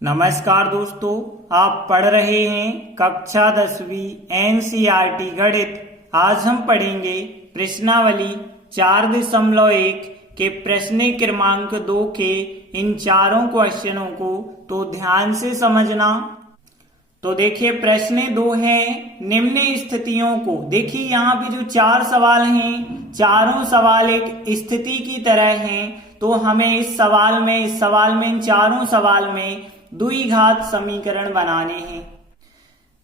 नमस्कार दोस्तों, आप पढ़ रहे हैं कक्षा 10वीं एनसीईआरटी गणित। आज हम पढ़ेंगे प्रश्नावली 4.1 के प्रश्न क्रमांक 2 के इन चारों क्वेश्चनों को तो ध्यान से समझना। तो देखिए प्रश्न 2 है, निम्न स्थितियों को। देखिए यहाँ पे जो चार सवाल हैं, चारों सवाल एक स्थिति की तरह हैं। तो हमें इस सवाल में इन चारों सवाल में द्विघात समीकरण बनाने हैं।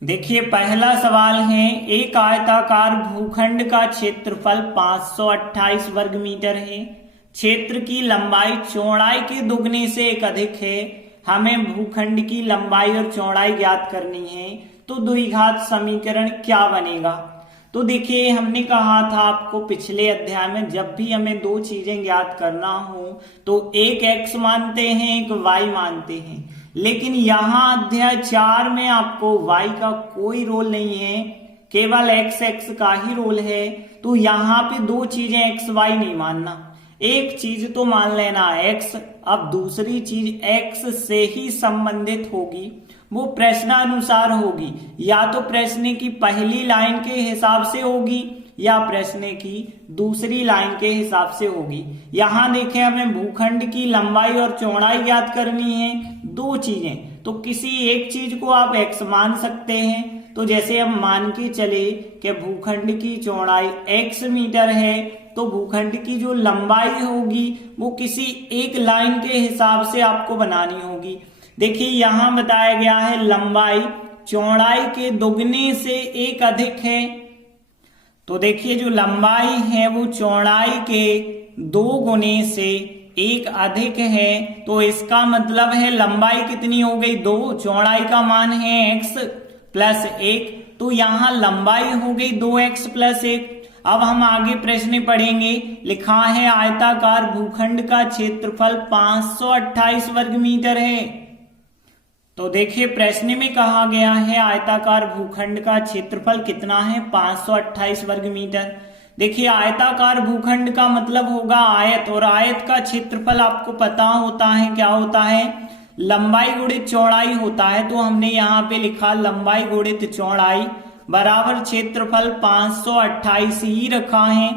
देखिए पहला सवाल है, एक आयताकार भूखंड का क्षेत्रफल 528 वर्ग मीटर है। क्षेत्र की लंबाई चौड़ाई के दुगने से एक अधिक है। हमें भूखंड की लंबाई और चौड़ाई ज्ञात करनी है। तो द्विघात समीकरण क्या बनेगा? तो देखिए हमने कहा था आपको पिछले अध्याय में, जब भी हमें दो चीजें ज्ञात करना हो तो एक x मानते हैं, एक y मानते हैं। लेकिन यहाँ अध्याय 4 में आपको y का कोई रोल नहीं है, केवल x का ही रोल है। तो यहाँ पे दो चीजें x y नहीं मानना, एक चीज तो मान लेना x। अब दूसरी चीज x से ही संबंधित होगी, वो प्रश्नानुसार होगी। या तो प्रश्न की पहली लाइन के हिसाब से होगी या प्रश्न की दूसरी लाइन के हिसाब से होगी। यहां देखें, हमें भूखंड की लंबाई और चौड़ाई ज्ञात करनी है, दो चीजें। तो किसी एक चीज को आप x मान सकते हैं। तो जैसे हम मान के चले कि भूखंड की चौड़ाई x मीटर है, तो भूखंड की जो लंबाई होगी वो किसी एक लाइन के हिसाब से आपको बनानी होगी। देखिए यहां बताया गया है लंबाई चौड़ाई के दुगने से एक अधिक है। तो देखिए जो लंबाई है वो चौड़ाई के 2 गुने से एक अधिक है। तो इसका मतलब है लंबाई कितनी हो गई? 2, चौड़ाई का मान है x प्लस 1। तो यहां लंबाई हो गई 2x प्लस 1। अब हम आगे प्रश्न पढ़ेंगे। लिखा है आयताकार भूखंड का क्षेत्रफल 528 वर्ग मीटर है। तो देखिए प्रश्न में कहा गया है आयताकार भूखंड का क्षेत्रफल कितना है? 528 वर्ग मीटर। देखिए आयताकार भूखंड का मतलब होगा आयत, और आयत का क्षेत्रफल आपको पता होता है क्या होता है? लंबाई गुणित चौड़ाई होता है। तो हमने यहाँ पे लिखा लंबाई गुणित चौड़ाई बराबर क्षेत्रफल 528 ही रखा है।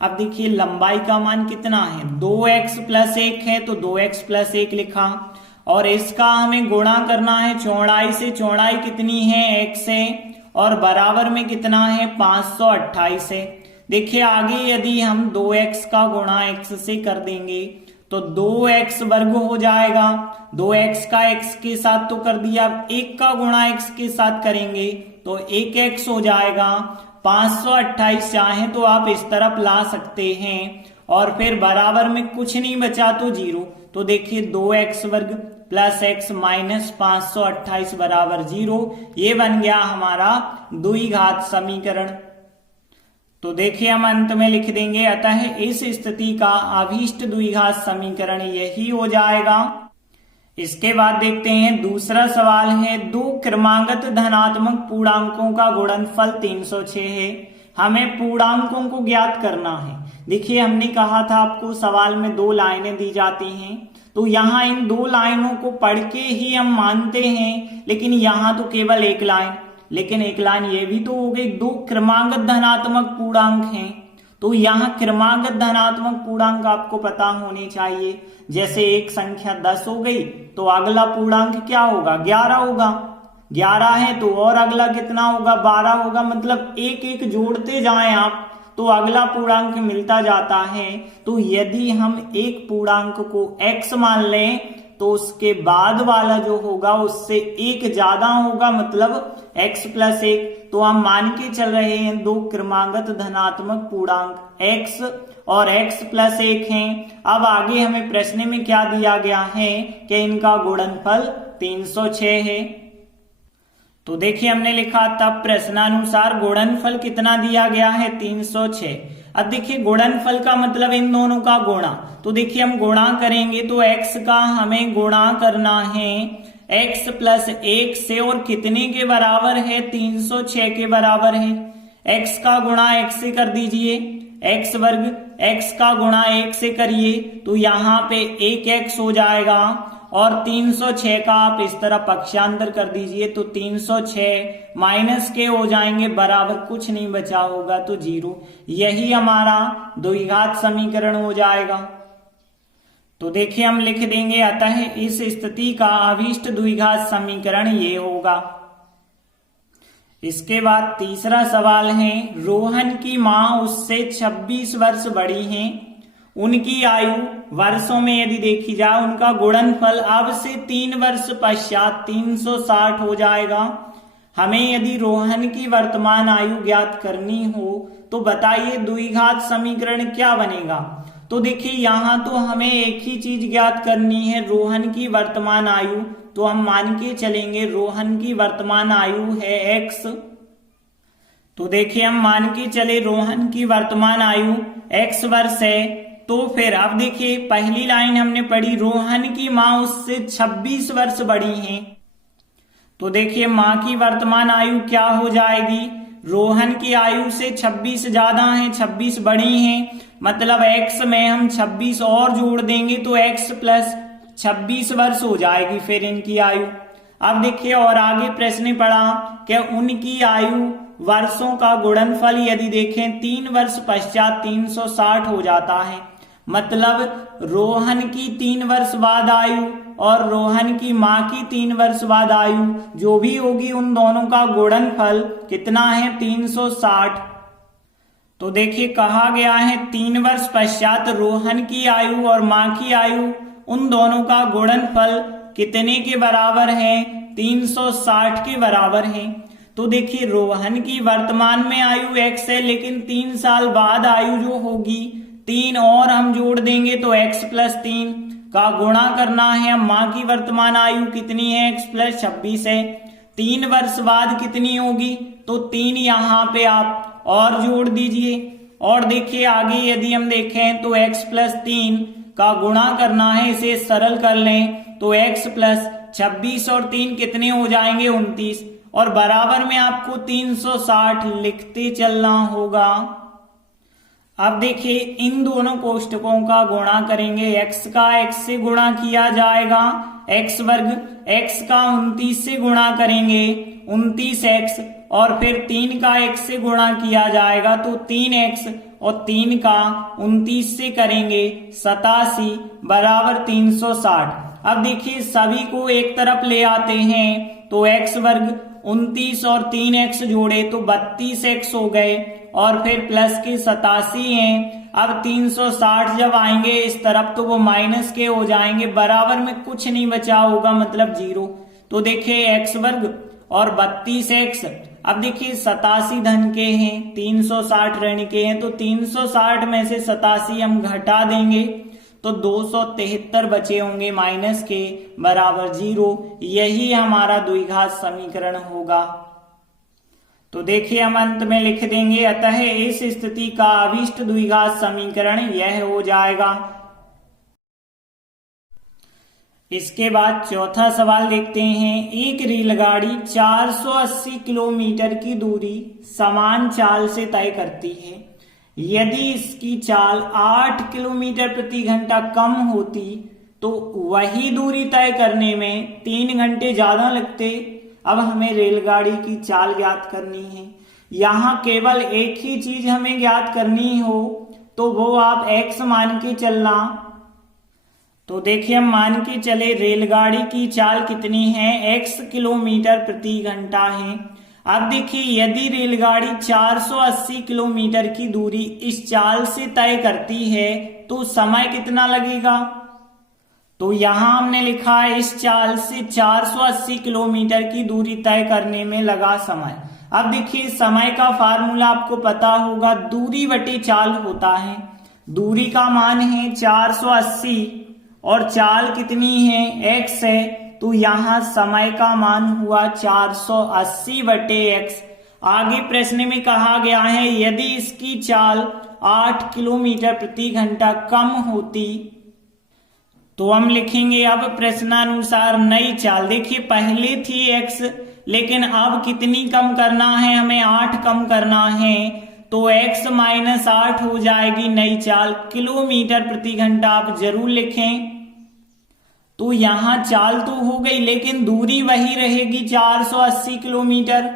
अब देखिए लंबाई का मान कितना है? 2x प्लस 1 है, तो 2x प्लस 1 लिखा। और इसका हमें गुणा करना है चौड़ाई से। चौड़ाई कितनी है? x है, और बराबर में कितना है? 528 है। देखिए आगे यदि हम 2x का गुणा x से कर देंगे तो 2x वर्ग हो जाएगा। 2x का x के साथ तो कर दिया, अब 1 का गुणा x के साथ करेंगे तो 1x हो जाएगा। 528 चाहे तो आप इस तरफ ला सकते हैं, और फिर बराबर में कुछ नहीं बचा तो 0। तो देखिए 2x वर्ग प्लस x माइनस 528 बराबर 0। ये बन गया हमारा द्विघात समीकरण। तो देखिए हम अंत में लिख देंगे, अतः इस स्थिति का अभीष्ट द्विघात समीकरण यही हो जाएगा। इसके बाद देखते हैं दूसरा सवाल है, दो क्रमागत धनात्मक पूर्णांकों का गुणनफल 306 है। हमें पूर्णांकों को ज्ञात करना है। देखिए हमने कहा था आपको सवाल में 2 लाइनें दी जाती हैं, तो यहाँ इन 2 लाइनों को पढ़ के ही हम मानते हैं। लेकिन यहाँ तो केवल एक लाइन, लेकिन एक लाइन ये भी तो हो गई, 2 क्रमागत धनात्मक पूर्णांक हैं। तो यहाँ क्रमागत धनात्मक पूर्णांक आपको पता होने चाहिए। जैसे एक संख्या 10 हो गई तो अगला पूर्णांक क्या होगा? 11 होगा। 11 है तो और अगला कितना होगा? 12 होगा। मतलब एक एक जोड़ते जाएं आप तो अगला पूर्णांक मिलता जाता है। तो यदि हम एक पूर्णांक को x मान लें तो उसके बाद वाला जो होगा उससे एक ज्यादा होगा, मतलब x प्लस 1। तो हम मान के चल रहे हैं 2 क्रमागत धनात्मक पूर्णांक x और x प्लस 1 हैं। अब आगे हमें प्रश्न में क्या दिया गया है कि इनका गुणनफल 306 है। तो देखिए हमने लिखा तब प्रश्नानुसार गुणनफल कितना दिया गया है? 306। अब देखिए गुणनफल का मतलब इन दोनों का गुणा। तो देखिए हम गुणा करेंगे तो x का हमें गुणा करना है x प्लस 1 से, और कितने के बराबर है? 306 के बराबर है। x का गुणा x से कर दीजिए, x वर्ग x का गुणा 1 से करिए तो यहाँ पे 1x हो जाएगा। और 306 का आप इस तरह पक्षांतर कर दीजिए तो 306 माइनस के हो जाएंगे, बराबर कुछ नहीं बचा होगा तो 0। यही हमारा द्विघात समीकरण हो जाएगा। तो देखिए हम लिख देंगे, अतः इस स्थिति का अभीष्ट द्विघात समीकरण ये होगा। इसके बाद तीसरा सवाल है, रोहन की मां उससे 26 वर्ष बड़ी हैं, उनकी आयु वर्षों में यदि देखी जाए उनका गुणनफल अब से 3 वर्ष पश्चात 360 हो जाएगा। हमें यदि रोहन की वर्तमान आयु ज्ञात करनी हो तो बताइए द्विघात समीकरण क्या बनेगा। तो देखिए यहाँ तो हमें एक ही चीज ज्ञात करनी है, रोहन की वर्तमान आयु। तो हम मान के चलेंगे रोहन की वर्तमान आयु है x। तो देखिए हम मान के चले रोहन की वर्तमान आयु x वर्ष है। तो फिर अब देखिए पहली लाइन हमने पढ़ी, रोहन की मां उससे 26 वर्ष बड़ी हैं। तो देखिए मां की वर्तमान आयु क्या हो जाएगी, रोहन की आयु से 26 ज्यादा है, 26 बड़ी हैं, मतलब x में हम 26 और जोड़ देंगे तो x प्लस 26 वर्ष हो जाएगी फिर इनकी आयु। अब देखिए और आगे प्रश्न पढ़ा कि उनकी आयु वर्षों का गुणनफल यदि देखें 3 वर्ष पश्चात 360 हो जाता है, मतलब रोहन की 3 वर्ष बाद आयु और रोहन की मां की 3 वर्ष बाद आयु जो भी होगी उन दोनों का गुणनफल कितना है 360। तो देखिए कहा गया है 3 वर्ष पश्चात रोहन की आयु और मां की आयु उन दोनों का गुणनफल कितने के बराबर है, 360 के बराबर है। तो देखिए रोहन की वर्तमान में आयु x है, लेकिन 3 साल बाद आयु जो होगी 3 और हम जोड़ देंगे तो x प्लस 3 का गुणा करना है। मां की वर्तमान आयु कितनी है, x प्लस 26 है। 3 वर्ष बाद कितनी होगी, तो 3 यहाँ पे आप और जोड़ दीजिए। और देखिए आगे यदि हम देखें तो x प्लस 3 का गुणा करना है, इसे सरल कर लें तो x प्लस 26 और 3 कितने हो जाएंगे 29, और बराबर में आपको 360 लिखते चलना होगा। अब देखिए इन दोनों कोष्टकों का गुणा करेंगे, x का x से गुणा किया जाएगा x वर्ग, x का 29 से गुणा करेंगे 29x, और फिर 3 का x से गुणा किया जाएगा तो 3x, और 3 का 29 से करेंगे 87 बराबर 360। अब देखिए सभी को एक तरफ ले आते हैं तो x वर्ग 29 और 3x जोड़े तो 32x हो गए, और फिर प्लस के 87 हैं। अब 360 जब आएंगे इस तरफ तो वो माइनस के हो जाएंगे, बराबर में कुछ नहीं बचा होगा मतलब 0। तो देखिए x वर्ग और 32x, अब देखिए 87 धन के हैं 360 ऋण के हैं, तो 360 में से 87 हम घटा देंगे तो 273 बचे होंगे माइनस के, बराबर 0। यही हमारा द्विघात समीकरण होगा। तो देखिए हम अंत में लिख देंगे, अतः इस स्थिति का अभीष्ट द्विघात समीकरण यह हो जाएगा। इसके बाद चौथा सवाल देखते हैं, एक रेलगाड़ी 480 किलोमीटर की दूरी समान चाल से तय करती है। यदि इसकी चाल 8 किलोमीटर प्रति घंटा कम होती तो वही दूरी तय करने में 3 घंटे ज्यादा लगते। अब हमें रेलगाड़ी की चाल ज्ञात करनी है। यहाँ केवल एक ही चीज हमें ज्ञात करनी हो तो वो आप x मान के चलना। तो देखिए हम मान के चले रेलगाड़ी की चाल कितनी है, x किलोमीटर प्रति घंटा है। अब देखिए यदि रेलगाड़ी 480 किलोमीटर की दूरी इस चाल से तय करती है तो समय कितना लगेगा। तो यहां हमने लिखा है इस चाल से 480 किलोमीटर की दूरी तय करने में लगा समय। अब देखिए समय का फार्मूला आपको पता होगा, दूरी बटे चाल होता है। दूरी का मान है 480 और चाल कितनी है x है, तो यहाँ समय का मान हुआ 480 बटे x। आगे प्रश्न में कहा गया है यदि इसकी चाल 8 किलोमीटर प्रति घंटा कम होती तो हम लिखेंगे अब प्रश्नानुसार नई चाल। देखिए पहले थी x, लेकिन अब कितनी कम करना है, हमें 8 कम करना है, तो x माइनस 8 हो जाएगी नई चाल। किलोमीटर प्रति घंटा आप जरूर लिखें। तो यहाँ चाल तो हो गई लेकिन दूरी वही रहेगी 480 किलोमीटर।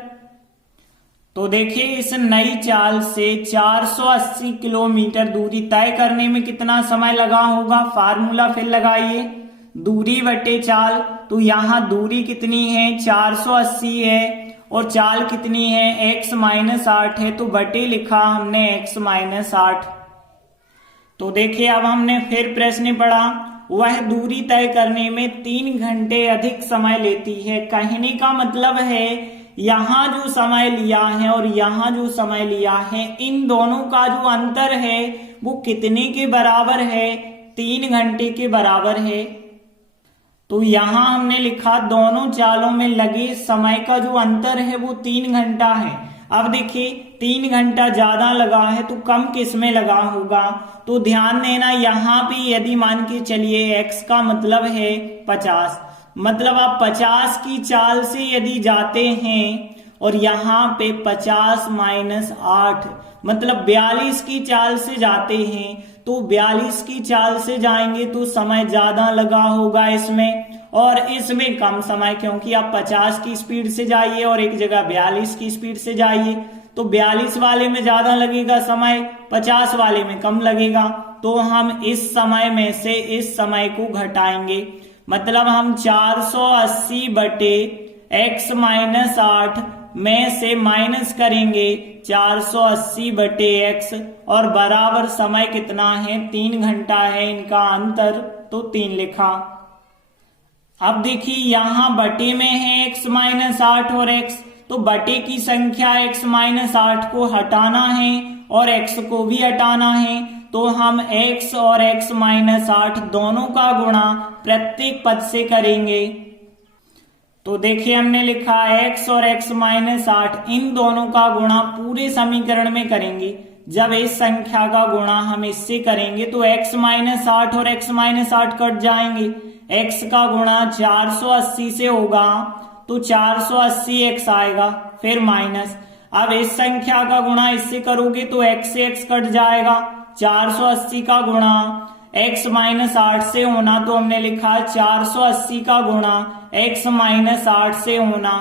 तो देखिए इस नई चाल से 480 किलोमीटर दूरी तय करने में कितना समय लगा होगा। फार्मूला फिर लगाइए, दूरी बटे चाल। तो यहाँ दूरी कितनी है 480 है और चाल कितनी है x-8 है, तो बटे लिखा हमने x-8। तो देखिए अब हमने फिर प्रश्न पढ़ा, वह दूरी तय करने में 3 घंटे अधिक समय लेती है। कहने का मतलब है यहाँ जो समय लिया है और यहाँ जो समय लिया है, इन दोनों का जो अंतर है वो कितने के बराबर है, 3 घंटे के बराबर है। तो यहाँ हमने लिखा दोनों चालों में लगे समय का जो अंतर है वो 3 घंटा है। अब देखिए 3 घंटा ज्यादा लगा है तो कम किस में लगा होगा। तो ध्यान देना, यहाँ पे यदि मान के चलिए x का मतलब है 50, मतलब आप 50 की चाल से यदि जाते हैं और यहाँ पे 50 - 8 मतलब 42 की चाल से जाते हैं, तो 42 की चाल से जाएंगे तो समय ज्यादा लगा होगा इसमें, और इसमें कम समय, क्योंकि आप 50 की स्पीड से जाइए और एक जगह 42 की स्पीड से जाइए, तो 42 वाले में ज्यादा लगेगा समय, 50 वाले में कम लगेगा। तो हम इस समय में से इस समय को घटाएंगे, मतलब हम 480 बटे x-8 में से माइनस करेंगे 480 बटे x, और बराबर समय कितना है 3 घंटा है इनका अंतर, तो 3 लिखा। अब देखिए यहाँ बटे में है x-8 और x, तो बटे की संख्या x-8 को हटाना है और x को भी हटाना है, तो हम x और x-8 दोनों का गुणा प्रत्येक पद से करेंगे। तो देखिए हमने लिखा x और x-8 इन दोनों का गुणा पूरे समीकरण में करेंगे। जब इस संख्या का गुणा हम इससे करेंगे तो x-8 और x-8 कट जाएंगे, x का गुणा 480 से होगा तो 480x आएगा, फिर माइनस। अब इस संख्या का गुणा इससे करोगे तो x से x कट जाएगा, 480 का गुणा x-8 से होना, तो हमने लिखा 480 का गुणा x-8 से होना,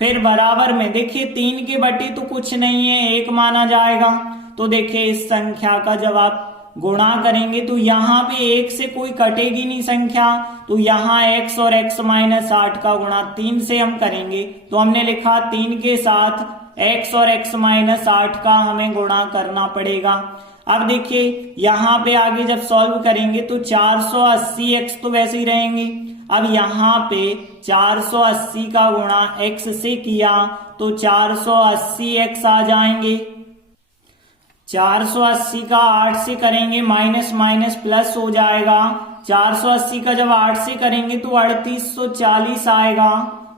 फिर बराबर में देखिए 3 के बटे तो कुछ नहीं है 1 माना जाएगा। तो देखिए इस संख्या का जब आप गुणा करेंगे तो यहाँ पे 1 से कोई कटेगी नहीं संख्या, तो यहाँ x और x-8 का गुणा 3 से हम करेंगे, तो हमने लिखा 3 के साथ x और x-8 का हमें गुणा करना पड़ेगा। अब देखिए यहाँ पे आगे जब सॉल्व करेंगे तो 480x तो वैसे ही रहेंगे, अब यहाँ पे 480 का गुणा x से किया तो 480x आ जाएंगे। 480 का 8 से करेंगे माइनस माइनस प्लस हो जाएगा, 480 का जब 8 से करेंगे तो 3840 आएगा,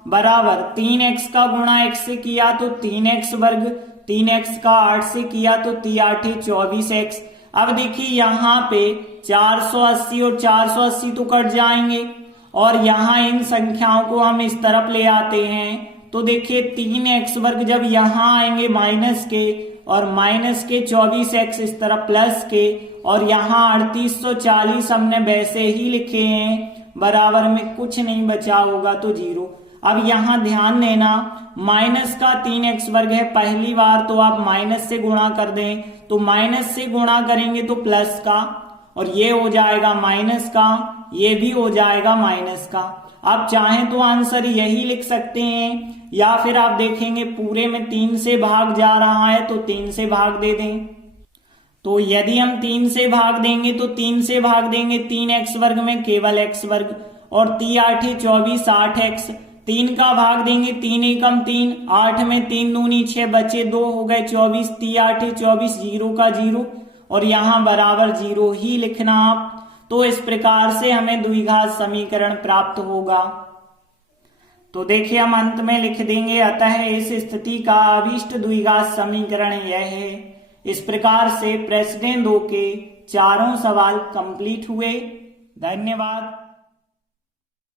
बराबर 3x का गुणा x से किया तो 3x वर्ग, 3x का 8 से किया तो 3×8 = 24x। अब देखिए यहाँ पे 480 और 480 तो कट जाएंगे और यहाँ इन संख्याओं को हम इस तरफ ले आते हैं, तो देखिए 3x वर्ग जब यहाँ आएंगे माइनस के और माइनस के 24x इस तरफ प्लस के, और यहाँ 3840 हमने वैसे ही लिखे हैं, बराबर में कुछ नहीं बचा होगा तो 0। अब यहाँ ध्यान देना, माइनस का 3x वर्ग है, पहली बार तो आप माइनस से गुणा कर दें, तो माइनस से गुणा करेंगे तो प्लस का, और ये हो जाएगा माइनस का, ये भी हो जाएगा माइनस का। आप चाहें तो आंसर यही लिख सकते हैं, या फिर आप देखेंगे पूरे में 3 से भाग जा रहा है तो 3 से भाग दे दें। तो यदि हम 3 से भाग देंगे तो 3 से भाग देंगे 3x वर्ग में केवल x वर्ग, और 3×8 = 24 8x, 3 का भाग देंगे 3 एकम 3, 8 में 3 दूनी 6 बचे 2 हो गए 24, 3×8 = 24, 0 का 0, और यहाँ बराबर 0 ही लिखना आप। तो इस प्रकार से हमें द्विघात समीकरण प्राप्त होगा। तो देखिए हम अंत में लिख देंगे, अतः इस स्थिति का अभीष्ट द्विघात समीकरण यह है। इस प्रकार से प्रश्न 2 के चारों सवाल कंप्लीट हुए। धन्यवाद।